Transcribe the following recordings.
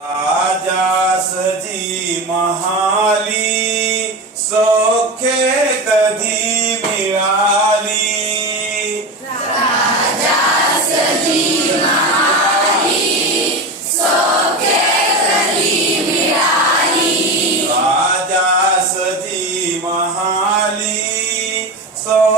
राजा सजी महाली सौखे कधी मिळाली? राजास जी महाली सौ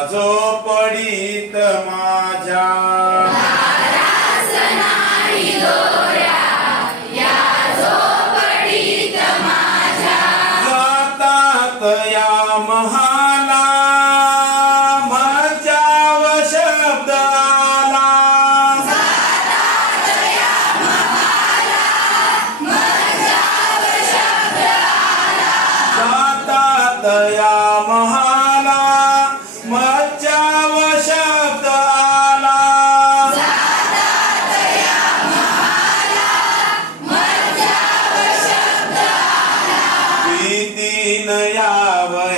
माझो पडी ಭಾವ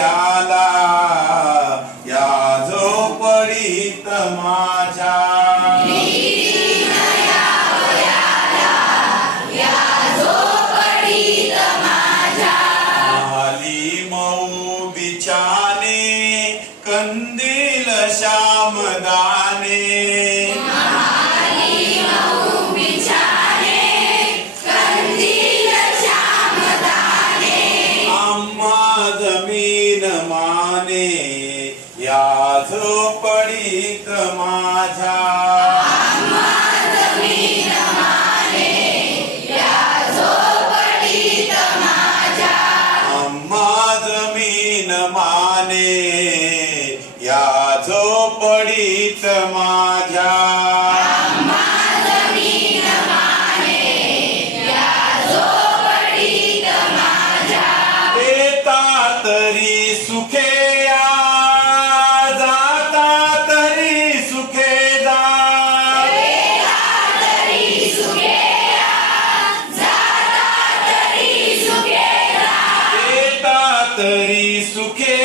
या झोपडीत माझ्या Catarina, isso que